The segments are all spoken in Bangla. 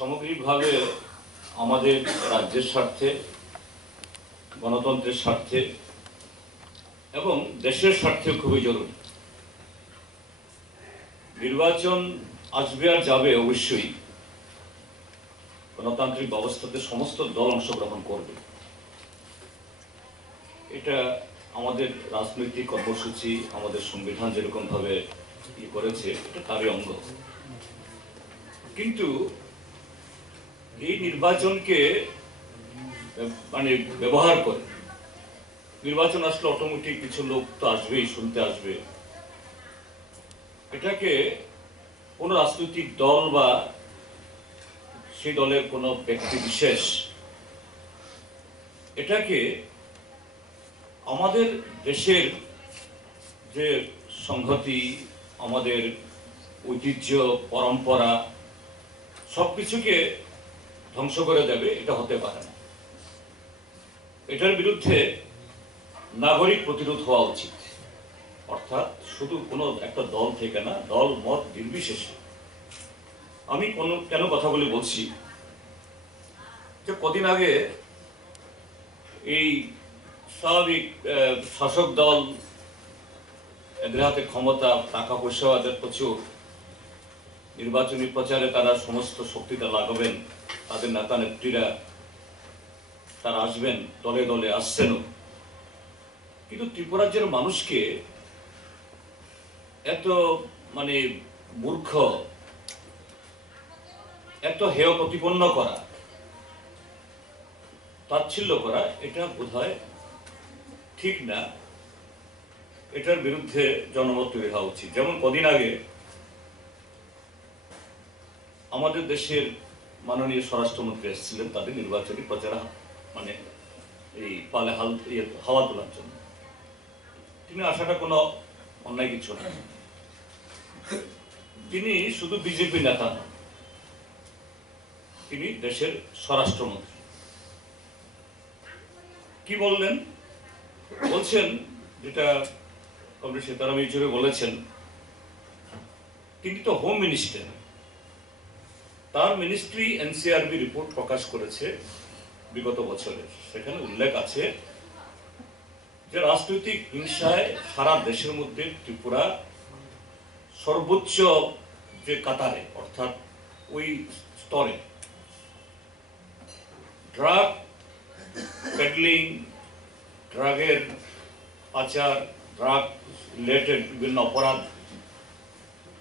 সামগ্রিকভাবে আমাদের রাজ্যের স্বার্থে, গণতন্ত্রের স্বার্থে এবং দেশের স্বার্থে খুবই জরুরি। নির্বাচন আসবে আর যাবে, অবশ্যই গণতান্ত্রিক ব্যবস্থাতে সমস্ত দল অংশগ্রহণ করবে। এটা আমাদের রাজনৈতিক কর্মসূচি, আমাদের সংবিধান যেরকম ভাবে করেছে, এটা তারই অঙ্গ। কিন্তু এই নির্বাচনকে ব্যবহার করে, নির্বাচন আসলে অটোমেটিক কিছু লোক তো আসবেই, শুনতে আসবে, এটাকে কোনো রাজনৈতিক দল বা সেই দলের কোনো ব্যক্তি বিশেষ এটাকে আমাদের দেশের যে সংহতি, আমাদের ঐতিহ্য, পরম্পরা সবকিছুকে ধ্বংস করে দেবে, এটা হতে পারে না। এটার বিরুদ্ধে নাগরিক প্রতিরোধ হওয়া উচিত। অর্থাৎ শুধু কোনো একটা দল থেকে না, দল মত নির্বিশেষে। আমি কেন কথাগুলি বলছি, যে কদিন আগে এই স্বাভাবিক শাসক দল, এদের হাতে ক্ষমতা, টাকা পয়সা, এদের প্রচুর, নির্বাচনী প্রচারে তারা সমস্ত শক্তিটা লাগাবেন, তাদের নেতা নেত্রীরা তারা আসবেন, দলে দলে আসছেনও। কিন্তু ত্রিপুরা রাজ্যের মানুষকে এত মূর্খ, এত হেয় প্রতিপন্ন করা, তাচ্ছিল্য করা, এটা বোধহয় ঠিক না। এটার বিরুদ্ধে জনমত তৈরি হওয়া উচিত। যেমন কদিন আগে আমাদের দেশের মাননীয় স্বরাষ্ট্রমন্ত্রী এসেছিলেন তাদের নির্বাচনী প্রচার এই পালে হাওয়া তোলার জন্য। তিনি আসাটা কোনো অন্যায় কিছু না। তিনি শুধু বিজেপি নেতা নন, তিনি দেশের স্বরাষ্ট্রমন্ত্রী। কি বললেন? বলছেন, যেটা কমরেড সীতারাম ইয়েচুরি বলেছেন, তিনি তো হোম মিনিস্টার, তার মিনিস্ট্রি এনসিআরবি রিপোর্ট প্রকাশ করেছে বিগত বছরে। সেখানে উল্লেখ আছে যে রাজনৈতিক হিংসায় সারা দেশের মধ্যে ত্রিপুরা সর্বোচ্চ যে কাতারে, অর্থাৎ ওই স্তরে। ড্রাগ পেডলিং, ড্রাগের পাচার, ড্রাগ রিলেটেড বিভিন্ন অপরাধ,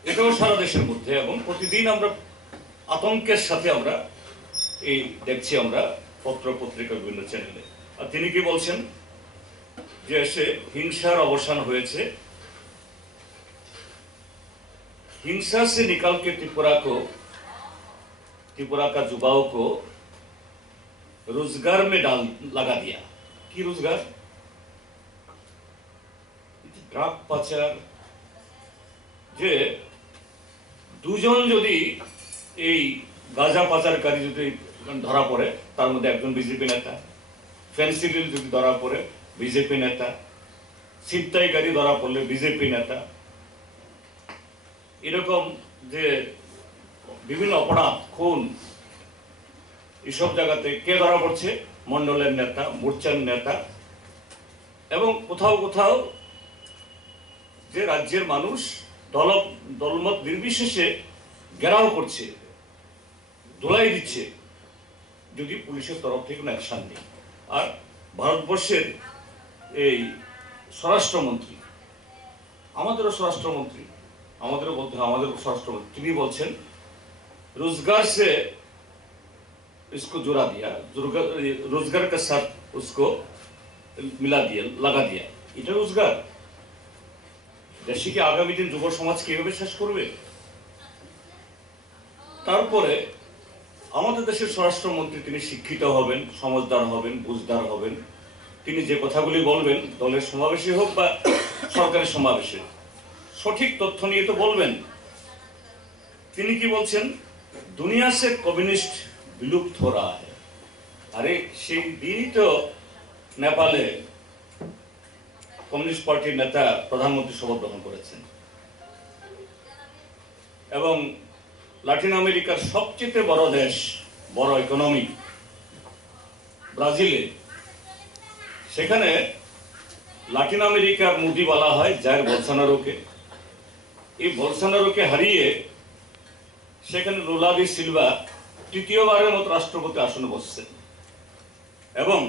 এটাও সারা দেশের মধ্যে। এবং প্রতিদিন আমরা আতঙ্কের সাথে আমরা এই দেখছি, আমরা পত্র পত্রিকা বিভিন্ন চ্যানেলে। আর তিনি কি বলছেন? যে এসে হিংসার অবসান হয়েছে, हिंसा से निकाल के त्रिपुरा का युवाओं को रोजगार में लगा दिया। की रोजगार? ড্রাগ পাচার, যে দুজন যদি এই গাঁজা পাচারকারী যদি ধরা পড়ে, তার মধ্যে একজন বিজেপি নেতা, ফেন্সিডিল যদি ধরা পড়ে বিজেপি নেতা, ছিনতাইকারী ধরা পড়লে বিজেপি নেতা, এরকম যে বিভিন্ন অপরাধ, খুন, এসব জায়গাতে কে ধরা পড়ছে? মন্ডলের নেতা, মোর্চার নেতা। এবং কোথাও কোথাও যে রাজ্যের মানুষ দলমত নির্বিশেষে ঘেরাও করছে, ধোলাই দিচ্ছে, যদি পুলিশের তরফ থেকে কোনো অ্যাকশন নেই। আর ভারতবর্ষের এই স্বরাষ্ট্রমন্ত্রী, আমাদেরও স্বরাষ্ট্রমন্ত্রী, আমাদের স্বরাষ্ট্রমন্ত্রী, তিনি বলছেন रोजगार से इसको जुड़ा दिया, रोजगार के साथ उसको मिला दिया, लगा दिया। এটা রোজগার? দেশে কি আগামী দিন যুব সমাজ কিভাবে শেষ করবে? তারপরে আমাদের দেশের স্বরাষ্ট্রমন্ত্রী, তিনি শিক্ষিত হবেন, সমঝদার হবেন, বুঝদার হবেন। তিনি যে কথাগুলি বলবেন, দলের সমাবেশে হোক বা সরকারের সমাবেশে, সঠিক তথ্য নিয়ে তো বলবেন। তিনি কি বলছেন? दुनिया से कम्युनिस्ट विलुप्त हो रहा है। अरे সেই দিনই তো নেপালে কমিউনিস্ট পার্টির নেতা প্রধানমন্ত্রী শপথ গ্রহণ করেছেন। এবং লাতিন আমেরিকার সবচেয়ে বড় দেশ, বড় ইকোনমি ব্রাজিলে, সেখানে লাতিন আমেরিকার মুদি বলা হয় যার বলসোনারোকে। এই বলসোনারোকে হারিয়ে সেখানে লুলা দি সিলভা তৃতীয়বারের মতো রাষ্ট্রপতি আসনে বসছেন। এবং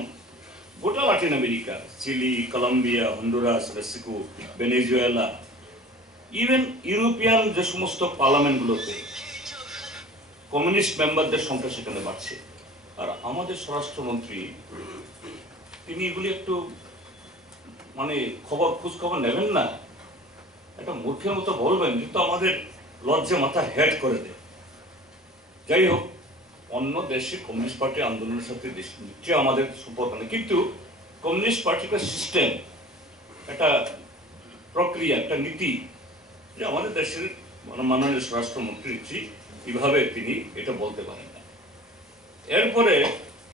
গোটা Latin America, Chile, Colombia, Honduras, Mexico, Venezuela, even European যে সমস্ত পার্লামেন্টগুলোতে কমিউনিস্ট মেম্বারদের সংখ্যা সেখানে বাড়ছে। আর আমাদের স্বরাষ্ট্রমন্ত্রী তিনি এগুলি একটু মানে খোঁজ খবর নেবেন না, একটা মূর্খের মতো বলবেন, কিন্তু আমাদের লজ্জে মাথা হেড করে দেয়। যাই হোক, অন্য দেশে কমিউনিস্ট পার্টি আন্দোলনের সাথে নিশ্চয়ই আমাদের সম্পর্ক নেই, কিন্তু কমিউনিস্ট পার্টির একটা সিস্টেম, একটা প্রক্রিয়া, একটা নীতি, যে আমাদের দেশের মাননীয় স্বরাষ্ট্রমন্ত্রী এভাবে তিনি এটা বলতে পারেন না। এরপরে